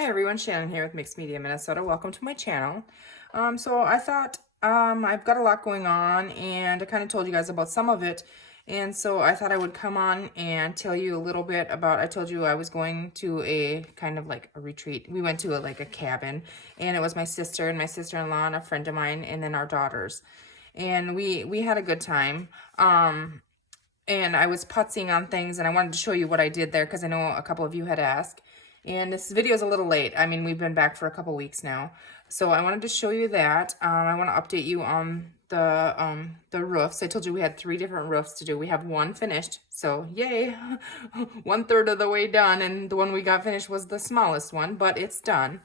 Hi everyone, Shannon here with Mixed Media Minnesota. Welcome to my channel. So I thought I've got a lot going on and I kind of told you guys about some of it. And so I thought I would come on and tell you a little bit about, I told you I was going to a kind of like a retreat. We went to like a cabin, and it was my sister and my sister-in-law and a friend of mine and then our daughters. And we had a good time. And I was putzing on things, and I wanted to show you what I did there because I know a couple of you had asked. And this video is a little late. I mean, we've been back for a couple weeks now. So I wanted to show you that. I want to update you on the roofs. I told you we had 3 different roofs to do. We have 1 finished, so yay. 1/3 of the way done, and the one we got finished was the smallest one, but it's done.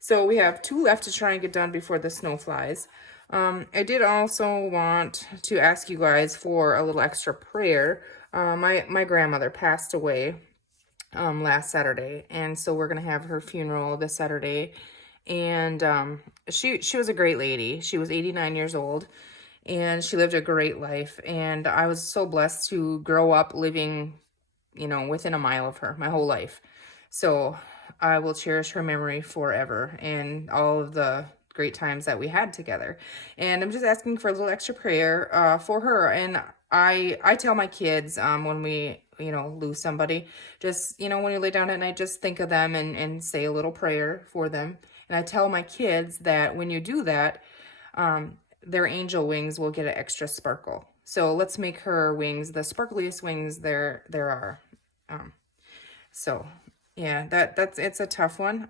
So we have 2 left to try and get done before the snow flies. I did also want to ask you guys for a little extra prayer. My grandmother passed away last Saturday, and so we're gonna have her funeral this Saturday. And she was a great lady. She was 89 years old, and she lived a great life. And I was so blessed to grow up living, within a mile of her my whole life. So I will cherish her memory forever and all of the great times that we had together. And I'm just asking for a little extra prayer for her. And I tell my kids when we lose somebody, just when you lay down at night, just think of them and say a little prayer for them. And I tell my kids that when you do that, their angel wings will get an extra sparkle. So let's make her wings the sparkliest wings there are. So yeah, it's a tough one.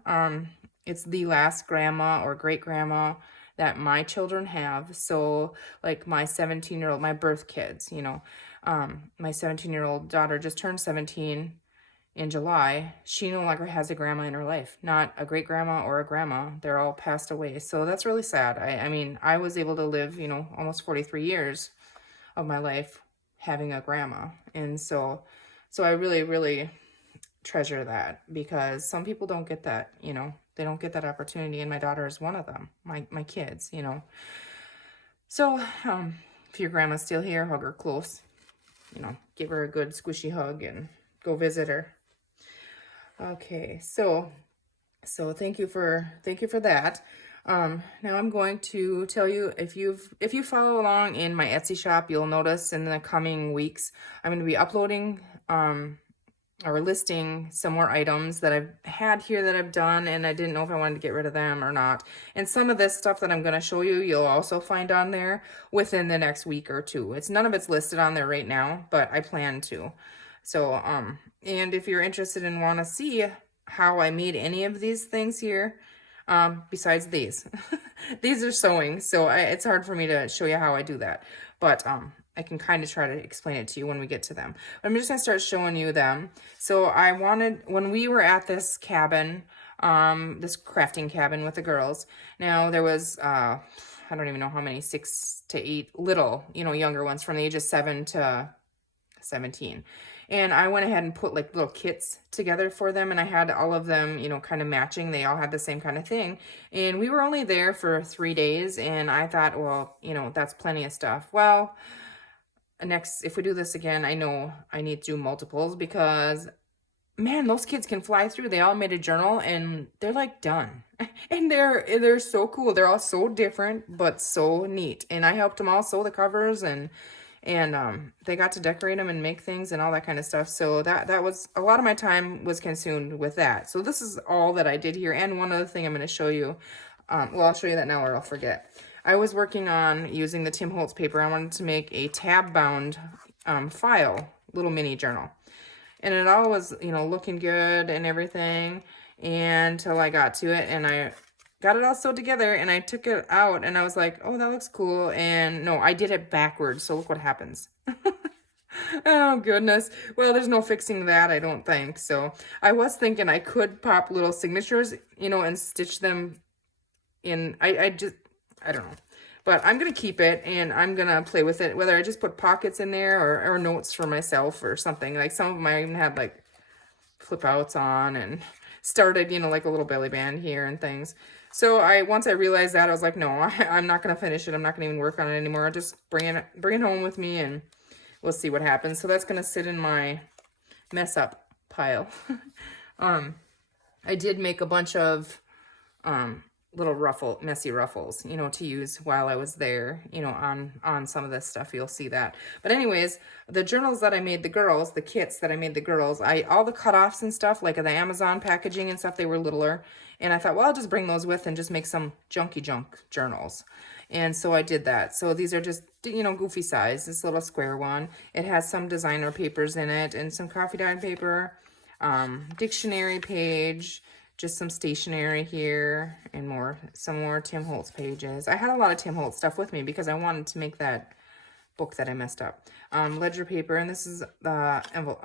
It's the last grandma or great grandma that my children have. So like my 17-year-old, my birth kids, my 17-year-old daughter just turned 17 in July. She no longer has a grandma in her life, not a great grandma or a grandma. They're all passed away. So that's really sad. I mean, I was able to live, almost 43 years of my life having a grandma. And so I really, really treasure that, because some people don't get that, they don't get that opportunity, and my daughter is one of them, my kids, So if your grandma's still here, hug her close, give her a good squishy hug and go visit her. Okay, so thank you for that. Now I'm going to tell you, if you follow along in my Etsy shop, you'll notice in the coming weeks I'm going to be uploading or listing some more items that I've had here that I've done, and I didn't know if I wanted to get rid of them or not. And some of this stuff that I'm going to show you, you'll also find on there within the next week or 2. None of it's listed on there right now, but I plan to. So, and if you're interested and want to see how I made any of these things here, besides these, these are sewing, so it's hard for me to show you how I do that. But, I can kind of try to explain it to you when we get to them. But I'm just going to start showing you them. So I wanted, when we were at this cabin, this crafting cabin with the girls, now there was, I don't even know how many, 6 to 8 little, younger ones from the age of 7 to 17. And I went ahead and put like little kits together for them, and I had all of them, kind of matching. They all had the same kind of thing. And we were only there for 3 days, and I thought, well, that's plenty of stuff. Well, next, if we do this again, I know I need to do multiples, because man, those kids can fly through. They all made a journal and they're like done. And they're so cool. They're all so different, but so neat. And I helped them all sew the covers, and they got to decorate them and make things and all that kind of stuff. So that was a lot of my time was consumed with that. So this is all that I did here. And one other thing I'm going to show you, well, I'll show you that now or I'll forget. I was working on using the Tim Holtz paper. I wanted to make a tab bound file, little mini journal. And it all was, looking good and everything, until I got to it, and I got it all sewed together, and I took it out, and I was like, oh, that looks cool. And no, I did it backwards, so look what happens. Oh, goodness. Well, there's no fixing that, I don't think. So I was thinking I could pop little signatures, and stitch them in. I don't know. But I'm going to keep it, and I'm going to play with it, whether I just put pockets in there or notes for myself or something. Like some of them I even had like flip outs on, and started, like a little belly band here and things. So once I realized that, I was like, no, I'm not going to finish it. I'm not going to even work on it anymore. I'll just bring it home with me, and we'll see what happens. So that's going to sit in my mess up pile. I did make a bunch of little messy ruffles, you know, to use while I was there, you know, on some of this stuff. You'll see that. But anyways, the journals that I made the girls, the kits that I made the girls, all the cutoffs and stuff, like the Amazon packaging and stuff, they were littler. And I thought, well, I'll just bring those with and just make some junky junk journals. And so I did that. So these are just, you know, goofy size, this little square one. It has some designer papers in it and some coffee dyed paper, dictionary page, just some stationery here, and some more Tim Holtz pages. I had a lot of Tim Holtz stuff with me because I wanted to make that book that I messed up. Ledger paper, and this is the envelope,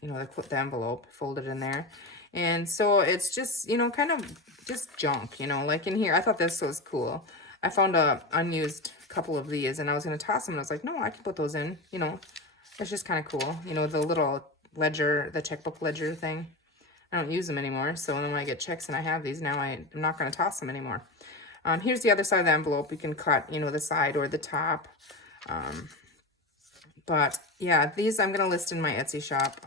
you know, the envelope folded in there. And so it's just, you know, kind of just junk, you know, like in here. I thought this was cool. I found a unused couple of these, and I was going to toss them, and I was like, no, I can put those in, you know. It's just kind of cool. You know, the little ledger, the checkbook ledger thing. I don't use them anymore, so when I get checks and I have these now, I'm not going to toss them anymore. Here's the other side of the envelope. You can cut, you know, the side or the top. But yeah, these I'm going to list in my Etsy shop.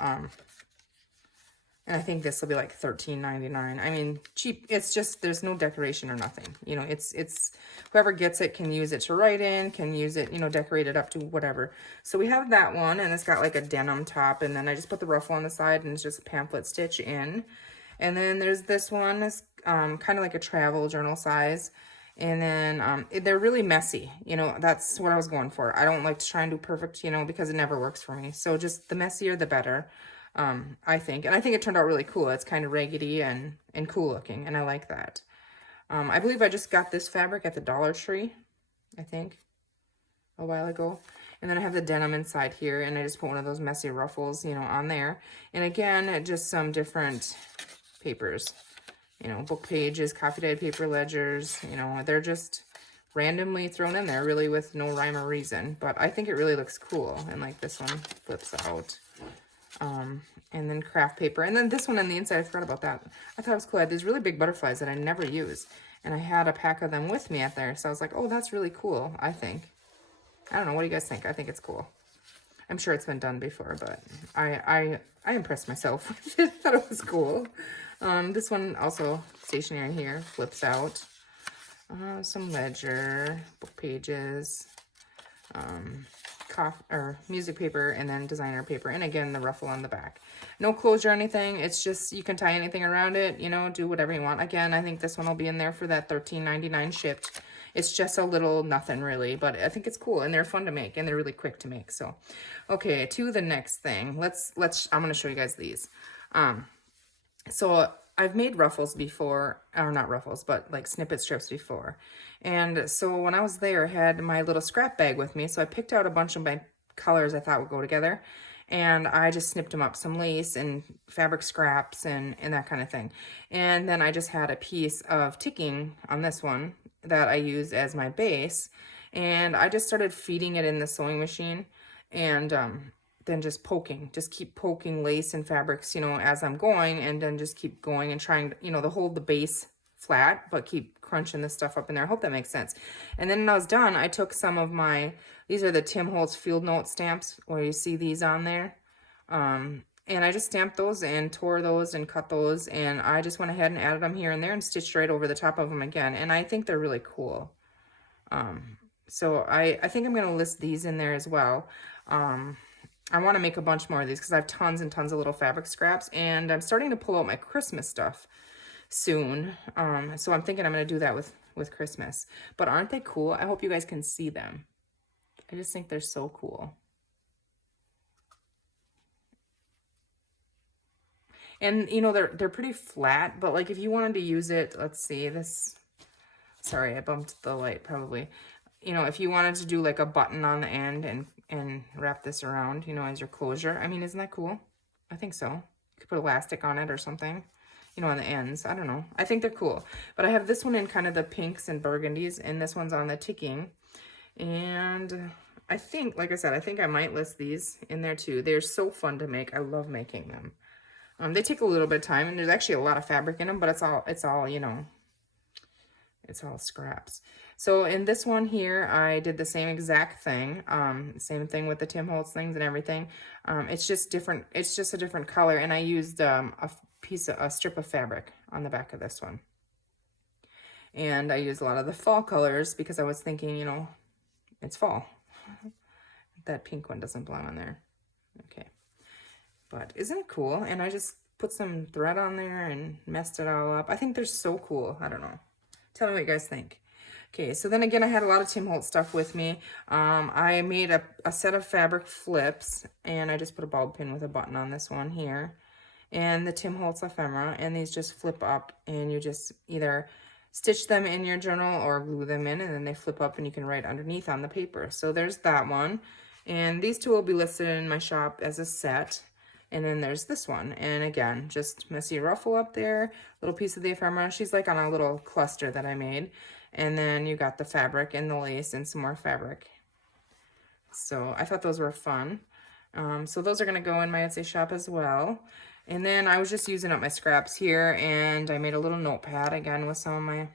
And I think this will be like $13.99. I mean, cheap. It's just, there's no decoration or nothing. You know, it's whoever gets it can use it to write in, can use it, you know, decorate it up to whatever. So we have that one, and it's got like a denim top, and then I just put the ruffle on the side, and it's just a pamphlet stitch in. And then there's this one, it's kind of like a travel journal size. And then they're really messy. You know, that's what I was going for. I don't like to try and do perfect, you know, because it never works for me. So just the messier, the better. I think. And I think it turned out really cool. It's kind of raggedy and cool looking, and I like that. I believe I just got this fabric at the Dollar Tree, I think, a while ago. And then I have the denim inside here, and I just put one of those messy ruffles, you know, on there. And again, just some different papers, you know, book pages, coffee dyed paper ledgers, you know, they're just randomly thrown in there, really with no rhyme or reason. But I think it really looks cool. And like this one flips out. And then craft paper. And then this one on the inside, I forgot about that. I thought it was cool. I had these really big butterflies that I never use. And I had a pack of them with me at there. So I was like, oh, that's really cool, I think. I don't know. What do you guys think? I think it's cool. I'm sure it's been done before, but I impressed myself. I thought it was cool. This one also stationary here, flips out. Some ledger, book pages, music paper, and then designer paper, and again the ruffle on the back. No closure or anything. It's just, you can tie anything around it, you know, do whatever you want. Again, I think this one will be in there for that $13.99 shipped. It's just a little nothing really, but I think it's cool, and they're fun to make, and they're really quick to make. So okay, to the next thing. I'm going to show you guys these. So I've made ruffles before, or not ruffles, but like snippet strips before. And so when I was there, I had my little scrap bag with me. So I picked out a bunch of my colors I thought would go together. And I just snipped them up, some lace and fabric scraps and that kind of thing. And then I just had a piece of ticking on this one that I used as my base. And I just started feeding it in the sewing machine, and then just keep poking lace and fabrics, you know, as I'm going, and then just keep going and trying, you know, to hold the base flat, but keep crunching this stuff up in there. I hope that makes sense. And then when I was done, I took some of these are the Tim Holtz Field Note stamps, where you see these on there. And I just stamped those and tore those and cut those, and I just went ahead and added them here and there and stitched right over the top of them again. And I think they're really cool. So I think I'm going to list these in there as well. I want to make a bunch more of these because I have tons and tons of little fabric scraps, and I'm starting to pull out my Christmas stuff soon. So I'm thinking I'm going to do that with Christmas. But aren't they cool? I hope you guys can see them. I just think they're so cool. And, you know, they're pretty flat, but like if you wanted to use it, let's see, sorry, I bumped the light probably. You know, if you wanted to do like a button on the end and wrap this around, you know, as your closure. I mean, isn't that cool? I think so. You could put elastic on it or something, you know, on the ends. I don't know. I think they're cool. But I have this one in kind of the pinks and burgundies, and this one's on the ticking. And I think, like I said, I think I might list these in there too. They're so fun to make. I love making them. They take a little bit of time, and there's actually a lot of fabric in them, but it's all, you know, it's all scraps. So in this one here, I did the same exact thing. Same thing with the Tim Holtz things and everything. It's just different. It's just a different color, and I used a a strip of fabric on the back of this one. And I used a lot of the fall colors because I was thinking, you know, it's fall. That pink one doesn't belong on there. Okay. But isn't it cool? And I just put some thread on there and messed it all up. I think they're so cool. I don't know. Tell me what you guys think. Okay, so then again, I had a lot of Tim Holtz stuff with me. I made a set of fabric flips, and I just put a bulb pin with a button on this one here. And the Tim Holtz ephemera, and these just flip up, and you just either stitch them in your journal or glue them in, and then they flip up and you can write underneath on the paper. So there's that one. And these two will be listed in my shop as a set. And then there's this one. And again, just messy ruffle up there, little piece of the ephemera. She's like on a little cluster that I made. And then you got the fabric and the lace and some more fabric. So I thought those were fun. So those are going to go in my Etsy shop as well. And then I was just using up my scraps here, and I made a little notepad again with some of my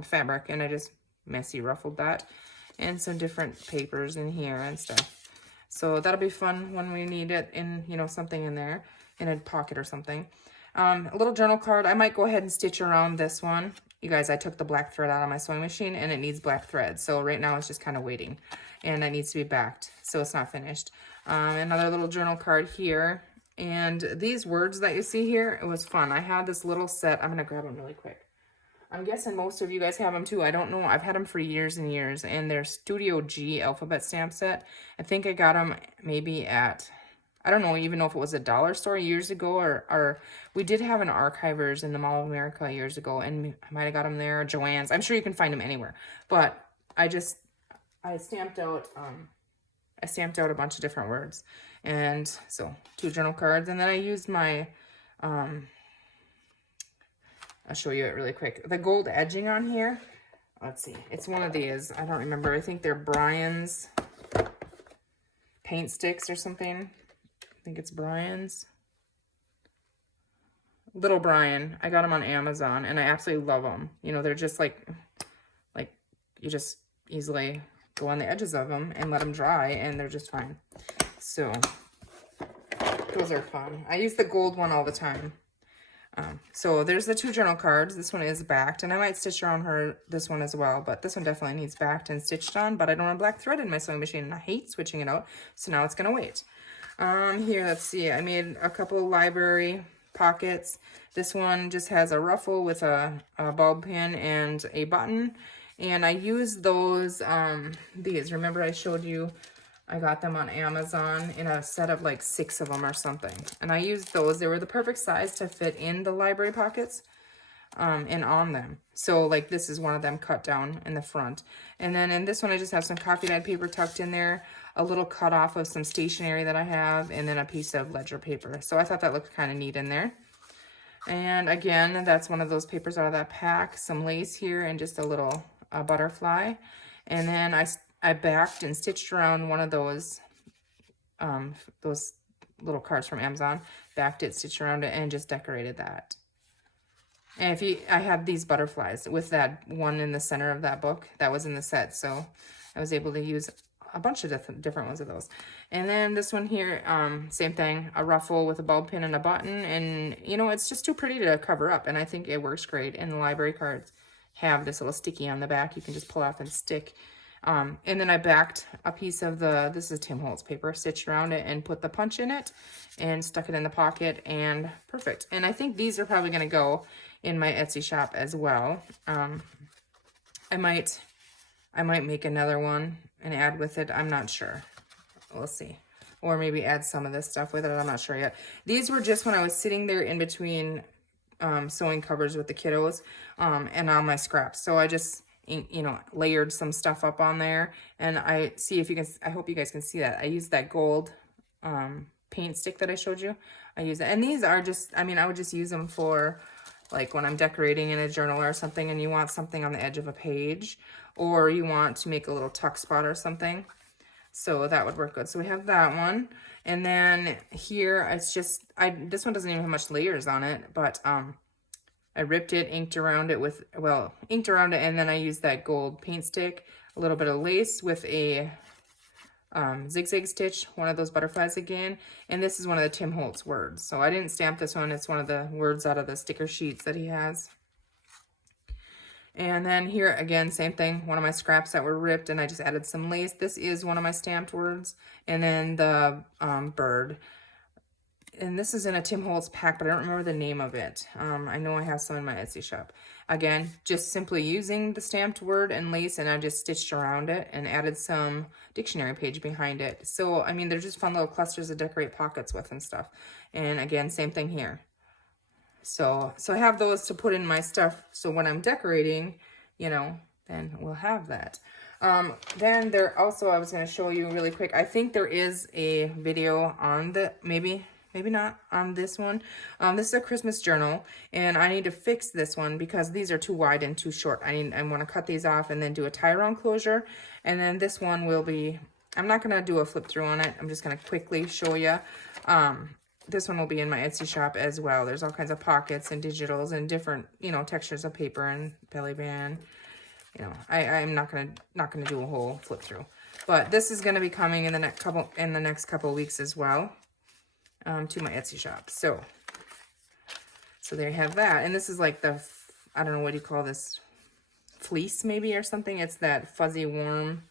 fabric, and I just messy ruffled that, and some different papers in here and stuff. So that'll be fun when we need it in, you know, something in there, in a pocket or something. A little journal card. I might go ahead and stitch around this one. You guys, I took the black thread out of my sewing machine, and it needs black thread. So right now it's just kind of waiting, and it needs to be backed, so it's not finished. Another little journal card here. And these words that you see here, it was fun. I had this little set. I'm going to grab them really quick. I'm guessing most of you guys have them too. I don't know. I've had them for years and years. And they're Studio G alphabet stamp set. I think I got them maybe at, I don't know even know if it was a dollar store years ago. Or we did have an Archivers in the Mall of America years ago. And I might have got them there. Joann's. I'm sure you can find them anywhere. But I stamped out a bunch of different words. And so 2 journal cards, and then I used my I'll show you it really quick. The gold edging on here, let's see, it's one of these, I don't remember, I think they're Brian's paint sticks or something. I think it's Brian's. Little Brian. I got them on Amazon, and I absolutely love them. You know, they're just like you just easily go on the edges of them and let them dry, and they're just fine. So those are fun. I use the gold one all the time. So there's the 2 journal cards. This one is backed, and I might stitch around this one as well, but this one definitely needs backed and stitched on, but I don't have black thread in my sewing machine, and I hate switching it out, so now it's gonna wait. Here, let's see, I made a couple library pockets. This one just has a ruffle with a bulb pin and a button, and I used those, these, remember I showed you I got them on Amazon in a set of like 6 of them or something. And I used those. They were the perfect size to fit in the library pockets and on them. So like this is one of them cut down in the front. And then in this one, I just have some coffee dyed paper tucked in there, a little cut off of some stationery that I have, and then a piece of ledger paper. So I thought that looked kind of neat in there. And again, that's one of those papers out of that pack, some lace here and just a little butterfly. And then I backed and stitched around one of those little cards from Amazon, backed it, stitched around it, and just decorated that. And I had these butterflies with that one in the center of that book that was in the set, so I was able to use a bunch of different ones of those. And then this one here, same thing, a ruffle with a bulb pin and a button, and you know, it's just too pretty to cover up, and I think it works great. And the library cards have this little sticky on the back you can just pull off and stick. And then I backed a piece of this is Tim Holtz paper, stitched around it and put the punch in it and stuck it in the pocket, and perfect. And I think these are probably going to go in my Etsy shop as well. I might make another one and add with it. I'm not sure. We'll see. Or maybe add some of this stuff with it. I'm not sure yet. These were just when I was sitting there in between sewing covers with the kiddos and on my scraps. So I just, you know, layered some stuff up on there, and I hope you guys can see that. I used that gold paint stick that I showed you. I use it, and these are just, I mean, I would just use them for like when I'm decorating in a journal or something, and you want something on the edge of a page, or you want to make a little tuck spot or something. So that would work good. So we have that one, and then here it's just, this one doesn't even have much layers on it, but I ripped it, inked around it, and then I used that gold paint stick, a little bit of lace with a zigzag stitch, one of those butterflies again. And this is one of the Tim Holtz words. So I didn't stamp this one. It's one of the words out of the sticker sheets that he has. And then here again, same thing, one of my scraps that were ripped and I just added some lace. This is one of my stamped words. And then the bird. And this is in a Tim Holtz pack, but I don't remember the name of it. I know I have some in my Etsy shop. Again, just simply using the stamped word and lace, and I just stitched around it and added some dictionary page behind it. So, I mean, they're just fun little clusters to decorate pockets with and stuff. And again, same thing here. So I have those to put in my stuff. So when I'm decorating, you know, then we'll have that. Then there also, I was going to show you really quick. I think there is a video on the, maybe not on this one. This is a Christmas journal, and I need to fix this one because these are too wide and too short. I want to cut these off and then do a tie around closure. And then this one will be, I'm not going to do a flip through on it. I'm just going to quickly show you. This one will be in my Etsy shop as well. There's all kinds of pockets and digitals and different, you know, textures of paper and belly band. You know, I'm not gonna do a whole flip through, but this is gonna be coming in the next couple weeks as well, to my Etsy shop. So there you have that, and this is like the, I don't know, what do you call this, fleece maybe or something. It's that fuzzy warm,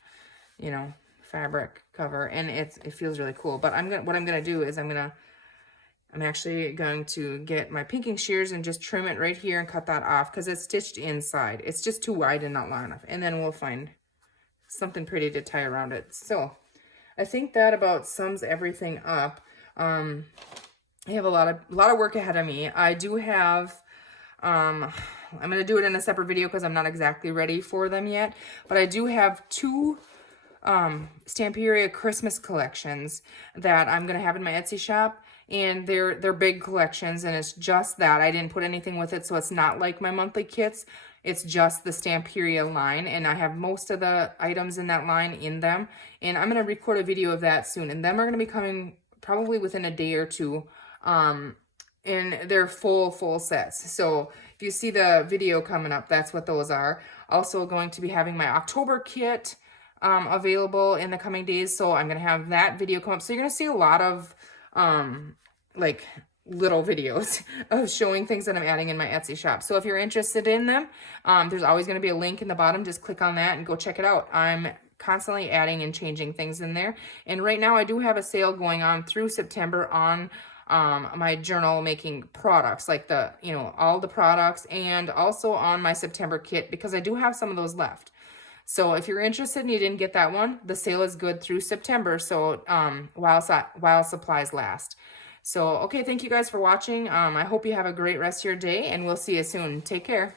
you know, fabric cover, and it feels really cool. But what I'm gonna do is I'm actually going to get my pinking shears and just trim it right here and cut that off because it's stitched inside. It's just too wide and not long enough. And then we'll find something pretty to tie around it. So I think that about sums everything up. I have a lot of work ahead of me. I do have, I'm going to do it in a separate video because I'm not exactly ready for them yet. But I do have two Stamperia Christmas collections that I'm going to have in my Etsy shop. And they're big collections, and it's just that. I didn't put anything with it, so it's not like my monthly kits. It's just the Stamperia line, and I have most of the items in that line in them. And I'm going to record a video of that soon, and them are going to be coming probably within a day or two. And they're full sets. So if you see the video coming up, that's what those are. Also going to be having my October kit available in the coming days, so I'm going to have that video come up. So you're going to see a lot of like little videos of showing things that I'm adding in my Etsy shop. So if you're interested in them, there's always going to be a link in the bottom. Just click on that and go check it out. I'm constantly adding and changing things in there. And right now I do have a sale going on through September on my journal making products, like the, you know, all the products, and also on my September kit because I do have some of those left. So if you're interested and you didn't get that one, the sale is good through September. So while supplies last. So, okay, thank you guys for watching. I hope you have a great rest of your day, and we'll see you soon. Take care.